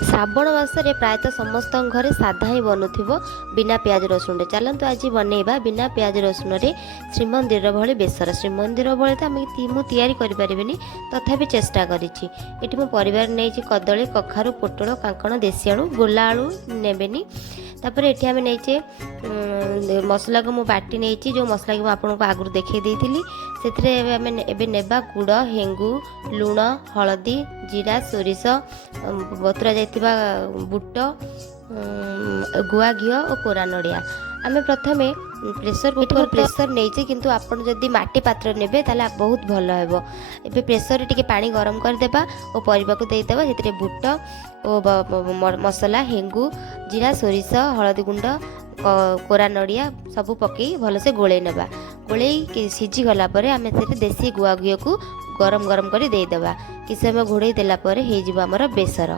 श्रावण मासरे प्रायतः समस्त घरे साधा ही बनूथिबो बिना प्याज रसुण रे। चलतु आज बनैबा बिना प्याज रसुण रे श्रीमंदिर भली बेसर। श्रीमंदिर भली तो मु तैयारी करि परिबिनी, तथापि चेष्टा करिछि। एठी मु परिवार नेछि कदली, कखारु, पोटଳ, कांकण, देसी आलू, गोला आलू नेबेनी। तापर एठी आमे नेछे मसला को मु बाटी नेछि, जो मसला को आपन को आगुर देखै देइथिली। सेथिरे आमे एबे नेबा गुड़, हेंगु, लुण, हळदी, जीरा, सोरिष, बतुरा जाइतिबा बुट, गुआ घिओ और कोरा नड़िया। आमे प्रथमे प्रेसर कुकर प्रेसर नहीं किंतु आपन जदि माटी पात्र नेबे ताले बहुत भल हेबो। एबे प्रेसर टिके पानी गरम कर देबा और परिबा को देई देबा। जेतरे बुट और मसला, हेंगु, जीरा, सोरिष, हळदी गुंड, कोरा नड़िया सब पकई भलसे गोले नेबा। गोले सिझी गला परे आमे सेते देसी गुआ घिओ को गरम गरम करी देई देबा। कि समय घोड़े देला परे हे जिवो हमर बेसर।